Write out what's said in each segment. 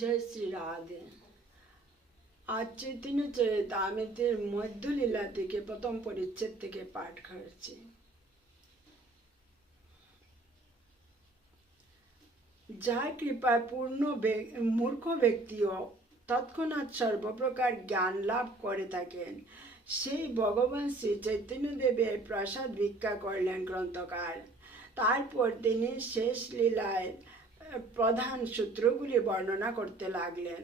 জয় শ্রী রাধে। আজ চৈতন্য চরিতামিতের মধ্যলীলা থেকে, প্রথম পরিচ্ছেদ থেকে পাঠ করছি। যার কৃপায় পূর্ণ মূর্খ ব্যক্তিও তৎক্ষণাৎ সর্বপ্রকার জ্ঞান লাভ করে থাকেন। সেই ভগবান শ্রী চৈতন্যদেবের প্রসাদ ভিক্ষা করলেন গ্রন্থকার। তারপর তিনি শেষ লীলায় প্রধান সূত্রগুলি বর্ণনা করতে লাগলেন।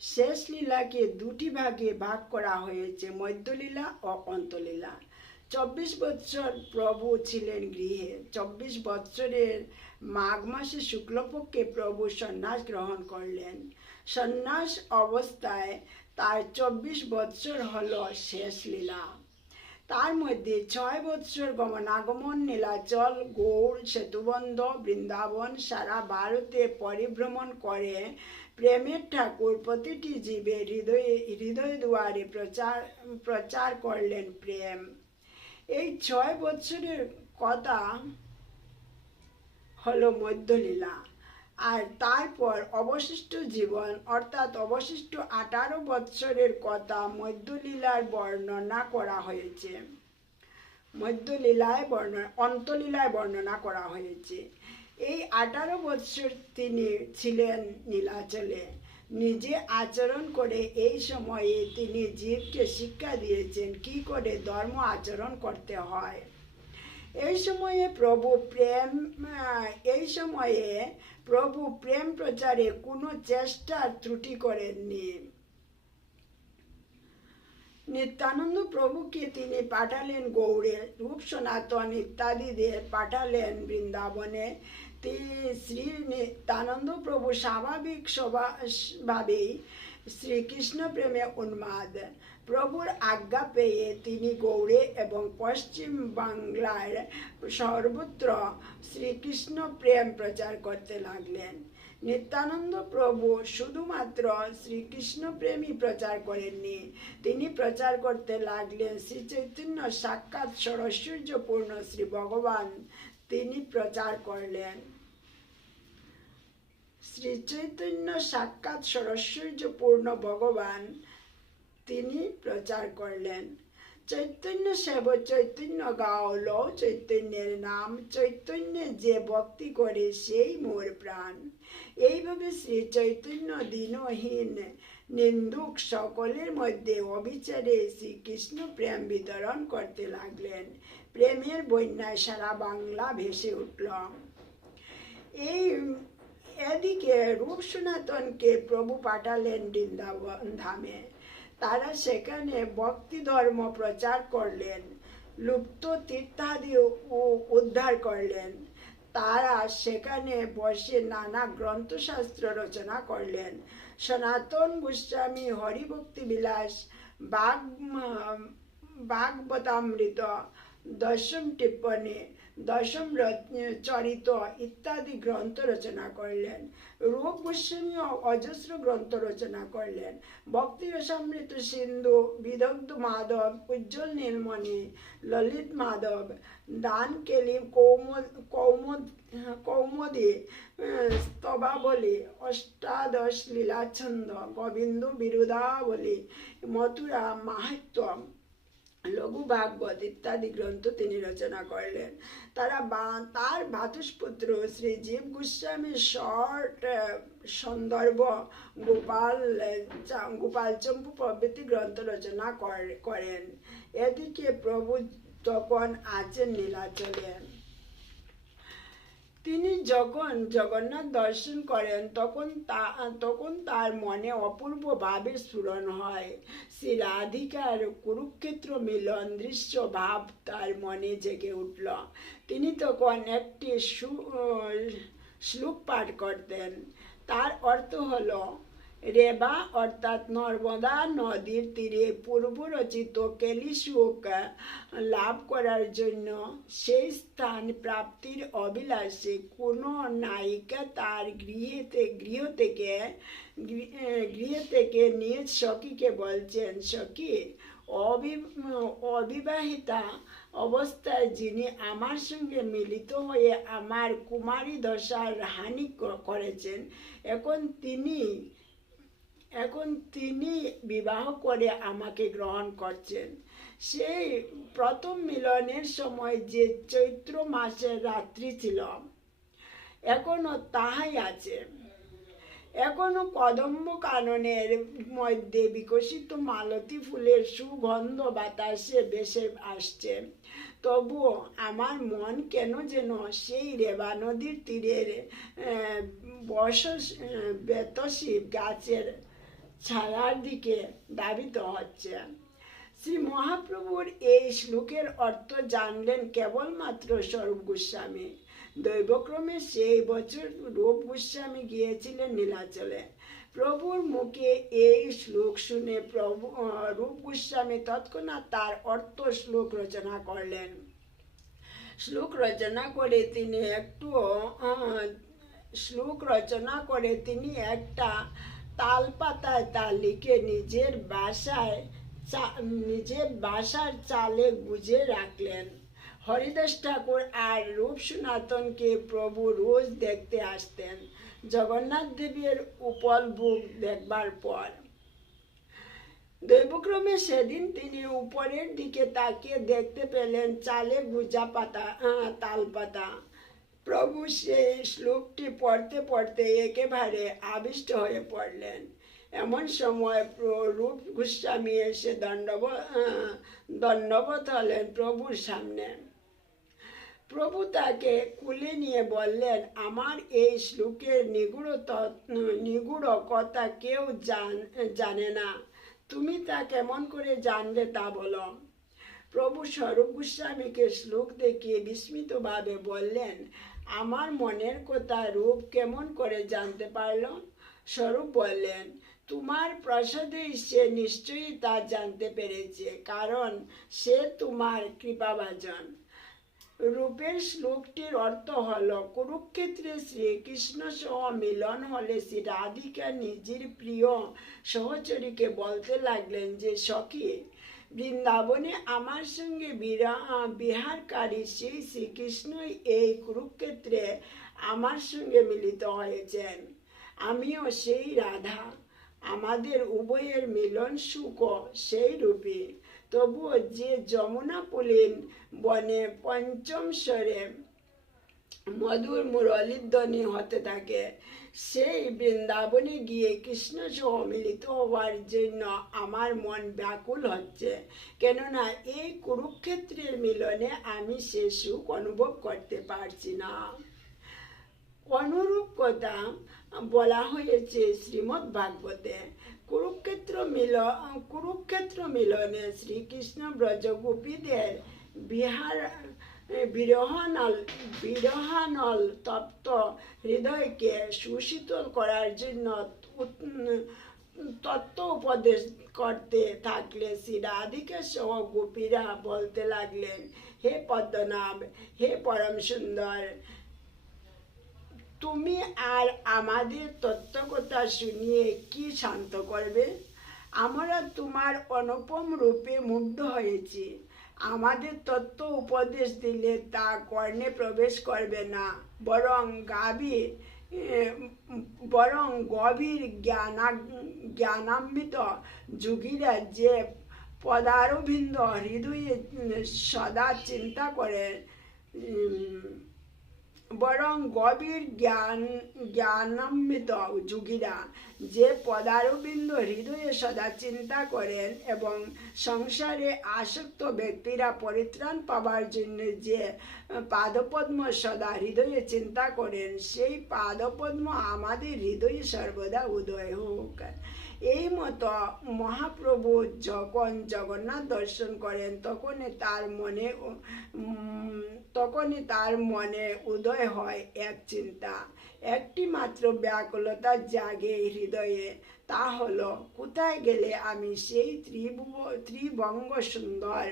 শেষ লীলাকে দুটি ভাগে ভাগ করা হয়েছে, মধ্যলীলা ও অন্তলীলা। চব্বিশ বৎসর প্রভু ছিলেন গৃহে। চব্বিশ বৎসরের মাঘ মাসে শুক্লপক্ষে প্রভু সন্ন্যাস গ্রহণ করলেন। সন্ন্যাস অবস্থায় তার চব্বিশ বৎসর হল শেষ লীলা। তার মধ্যে ছয় বৎসর গমনাগমন, নীলাচল, গৌড়, সেতুবন্ধ, বৃন্দাবন সারা ভারতে পরিভ্রমণ করে। প্রেমের ঠাকুর প্রতিটি জীবের হৃদয়ে, হৃদয় দুয়ারে প্রচার প্রচার করলেন প্রেম। এই ছয় বৎসরের কথা হলো মধ্যলীলা। আর তারপর অবশিষ্ট জীবন, অর্থাৎ অবশিষ্ট আঠারো বৎসরের কথা মধ্যলীলার বর্ণনা করা হয়েছে। মধ্যলীলায় বর্ণনা অন্তলীলায় বর্ণনা করা হয়েছে। এই আঠারো বৎসর তিনি ছিলেন নীলাচলে। নিজে আচরণ করে এই সময়ে তিনি জীবকে শিক্ষা দিয়েছেন, কি করে ধর্ম আচরণ করতে হয়। এই সময়ে প্রভু প্রেম এই সময়ে প্রভু প্রেম প্রচারে কোনো চেষ্টার ত্রুটি করেননি নিত্যানন্দ প্রভুকে তিনি পাঠালেন গৌড়ে রূপ সনাতন ইত্যাদিদের পাঠালেন বৃন্দাবনে তিনি শ্রী নিত্যানন্দ প্রভু স্বাভাবিক স্বভা- ভাবেই শ্রীকৃষ্ণ প্রেমে উন্মাদ। প্রভুর আজ্ঞা পেয়ে তিনি গৌড়ে এবং পশ্চিম বাংলার সর্বত্র শ্রীকৃষ্ণ প্রেম প্রচার করতে লাগলেন। নিত্যানন্দ প্রভু শুধুমাত্র শ্রীকৃষ্ণ প্রেমই প্রচার করেননি, তিনি প্রচার করতে লাগলেন শ্রী চৈতন্য সাক্ষাৎ সরশ্বর্যপূর্ণ শ্রী ভগবান তিনি প্রচার করলেন। শ্রী চৈতন্য সাক্ষাৎ সরশ্বর্যপূর্ণ ভগবান তিনি প্রচার করলেন। চৈতন্য সেব, চৈতন্য গাওল, চৈতন্যের নাম, চৈতন্যে যে ভক্তি করে সেই মোর প্রাণ। এইভাবে শ্রী চৈতন্য দিনহীন নিন্দুক সকলের মধ্যে অবিচারে শ্রীকৃষ্ণ প্রেম বিতরণ করতে লাগলেন। প্রেমের বন্যায় সারা বাংলা ভেসে উঠল। এই এদিকে রূপ সনাতনকে প্রভু পাঠালেন বৃন্দাবন ধামে। তারা সেখানে ভক্তি ধর্ম প্রচার করলেন, লুপ্ত তীর্থাদি উদ্ধার করলেন। তারা সেখানে বসে নানা গ্রন্থশাস্ত্র রচনা করলেন। সনাতন গোস্বামী হরিভক্তি বিলাস বাগ ভাগবতামৃত দশম টিপ্পণী দশম চরিত ইত্যাদি গ্রন্থ রচনা করলেন। রূপ গোস্বামী অজস্র গ্রন্থ রচনা করলেন। ভক্তি রসামৃত সিন্ধু, বিদগ্ধ মাধব, উজ্জ্বল নীলমণি, ললিত মাধব দান কেলি কৌমদ কৌমদ কৌমদী স্তবাবলী, অষ্টাদশ লীলাছন্দ গোবিন্দ বিরুদাবলী মথুরা মাহাত্ম লঘু ভাগবত ইত্যাদি গ্রন্থ তিনি রচনা করলেন। তারা তার ভাতুষপুত্র শ্রী জীব গোস্বামী শর্ট সন্দর্ভ গোপাল গোপাল চম্পু প্রভৃতি গ্রন্থ রচনা কর- করেন। এদিকে প্রভু তখন আছেন নীলাচলে তিনি যখন জগন্নাথ দর্শন করেন, তখন তা, তখন তার মনে অপূর্বভাবে স্ফুরণ হয়। শ্রী রাধিকার কুরুক্ষেত্র মিলন দৃশ্য ভাব তার মনে জেগে উঠল। তিনি তখন একটি শ্লোক পাঠ করতেন। তার অর্থ হলো রেবা অর্থাৎ নর্মদা নদীর তীরে পূর্ব রচিত কেলিসুক লাভ করার জন্য সেই স্থান প্রাপ্তির অভিলাষে কোনো নায়িকা তার গৃহেতে, গৃহ থেকে গৃহ থেকে নিজ সখীকে বলছেন, সখী, অবি- অবিবাহিতা অবস্থায় যিনি আমার সঙ্গে মিলিত হয়ে আমার কুমারী দশার হানি করেছেন, এখন তিনি এখন তিনি বিবাহ করে আমাকে গ্রহণ করছেন। সেই প্রথম মিলনের সময় যে চৈত্র মাসের রাত্রি ছিল, এখনও তাহাই আছে। এখনও কদম্ব কাননের মধ্যে বিকশিত মালতী ফুলের সুগন্ধ বাতাসে ভেসে আসছে। তবুও আমার মন কেন যেন সেই রেবা নদীর তীরের বর্ষ বেতশিব গাছের ছায়ার দিকে দাবিত হচ্ছে। শ্রী মহাপ্রভুর এই শ্লোকের অর্থ জানলেন কেবলমাত্র স্বরূপ গোস্বামী। দৈবক্রমে সেই বছর রূপ গোস্বামী গিয়েছিলেন নীলাচলে। প্রভুর মুখে এই শ্লোক শুনে প্রভু রূপ গোস্বামী তৎক্ষণাৎ তার অর্থ শ্লোক রচনা করলেন। শ্লোক রচনা করে তিনি একটু শ্লোক রচনা করে তিনি একটা তাল পাতায় তা লিখে নিজের বাসায় চা- নিজের বাসার চালে গুজে রাখলেন। হরিদাস ঠাকুর আর রূপ সনাতনকে প্রভু রোজ দেখতে আসতেন। জগন্নাথ দেবের উপল বুক দেখবার পর। দৈবক্রমে সেদিন তিনি উপরের দিকে তাকিয়ে দেখতে পেলেন চালে গুজা পাতা তাল পাতা প্রভু সেই শ্লোকটি পড়তে পড়তে একেবারে আবিষ্ট হয়ে পড়লেন। এমন সময় রূপ গোস্বামী এসে দণ্ডব দণ্ডবত হলেন প্রভুর সামনে। প্রভু তাকে কুলে নিয়ে বললেন, আমার এই শ্লোকের নিগুড় নিগুড় কথা কেউ জান জানে না। তুমি তা কেমন করে জানলে তা বলো। প্রভু স্বরূপ গোস্বামীকে শ্লোক দেখিয়ে বিস্মিতভাবে বললেন আমার মনের কথা রূপ কেমন করে জানতে পারল? স্বরূপ বললেন, তোমার প্রসাদে সে নিশ্চয়ই তা জানতে পেরেছে, কারণ সে তোমার কৃপাভাজন। রূপের শ্লোকটির অর্থ হলো, কুরুক্ষেত্রে শ্রীকৃষ্ণ সহ মিলন হলে শ্রী রাধিকা নিজের প্রিয় সহচরীকে বলতে লাগলেন যে, সখী বৃন্দাবনে আমার সঙ্গে বিরা- বিহারকারী শ্রী শ্রীকৃষ্ণই এই কুরুক্ষেত্রে আমার সঙ্গে মিলিত হয়েছেন। আমিও সেই রাধা। আমাদের উভয়ের মিলন সুখ সেই রূপে তবুও যে যমুনা পুলিন বনে পঞ্চম স্বরে মধুর মুরলীধ্বনি হতে থাকে। সেই বৃন্দাবনে গিয়ে কৃষ্ণ সহ মিলিত হওয়ার জন্য আমার মন ব্যাকুল হচ্ছে। কেননা এই কুরুক্ষেত্রের মিলনে আমি সে সুখ অনুভব করতে পারছি না। অনুরূপ কথা বলা হয়েছে শ্রীমৎ ভাগবতে। কুরুক্ষেত্র মিল কুরুক্ষেত্র মিলনে শ্রীকৃষ্ণ ব্রজগোপীদের বিহার বিরহানল বিরহানল তপ্ত হৃদয়কে সুশীতল করার জন্য তত্ত্ব উপদেশ করতে থাকলে শ্রী রাধিকা সহ গোপীরা বলতে লাগলেন, হে পদ্মনাভ, হে পরম সুন্দর, তুমি আর আমাদের তত্ত্বকথা শুনিয়ে কি শান্ত করবে? আমরা তোমার অনুপম রূপে মুগ্ধ হয়েছি। আমাদের তত্ত্ব উপদেশ দিলে তা কর্ণে প্রবেশ করবে না। বরং গাভীর বরং গভীর জ্ঞানা জ্ঞানাম্বিত যুগীরা যে পদারবিন্দ হৃদয়ে সদা চিন্তা করে বরং গভীর জ্ঞান, জ্ঞানান্বিত যোগীরা যে পদারবিন্দ হৃদয়ে সদা চিন্তা করেন এবং সংসারে আসক্ত ব্যক্তিরা পরিত্রাণ পাবার জন্য যে পাদপদ্ম সদা হৃদয়ে চিন্তা করেন, সেই পাদপদ্ম আমাদের হৃদয়ে সর্বদা উদয় হোক। এই মতো মহাপ্রভু যখন জগন্নাথ দর্শন করেন, তখনই তার মনে তখনই তার মনে উদয় হয় এক চিন্তা। একটি মাত্র ব্যাকুলতা জাগে হৃদয়ে, তা হলো, কোথায় গেলে আমি সেই ত্রিভুব, ত্রিবঙ্গ সুন্দর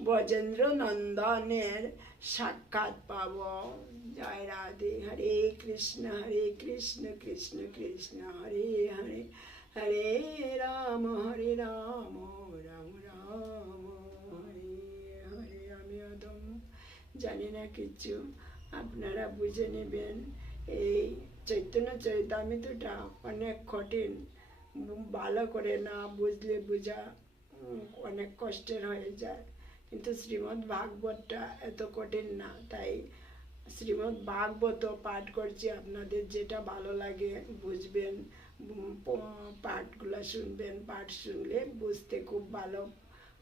ব্রজেন্দ্র নন্দনের সাক্ষাৎ পাব? জয় রাধে, হরে কৃষ্ণ হরে কৃষ্ণ কৃষ্ণ কৃষ্ণ, হরে হরে। হরে রাম হরে রাম রাম রাম হরে হরে আমি একদম জানি না কিছু আপনারা বুঝে নেবেন। এই চৈতন্য চরিতামৃতটা অনেক কঠিন। ভালো করে না বুঝলে বোঝা অনেক কষ্টের হয়ে যায়। কিন্তু শ্রীমদ্ ভাগবতটা এত কঠিন না, তাই শ্রীমদ্ ভাগবত পাঠ করছি। আপনাদের যেটা ভালো লাগে বুঝবেন। পাঠগুলো শুনবেন, পাঠ শুনলে বুঝতে খুব ভালো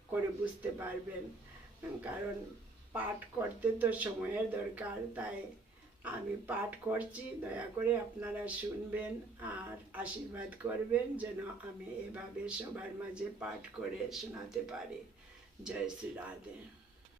করে বুঝতে পারবেন। কারণ পাঠ করতে তো সময়ের দরকার, তাই আমি পাঠ করছি, দয়া করে আপনারা শুনবেন আর আশীর্বাদ করবেন যেন আমি এভাবে সবার মাঝে পাঠ করে শোনাতে পারি। জয় শ্রী রাধে।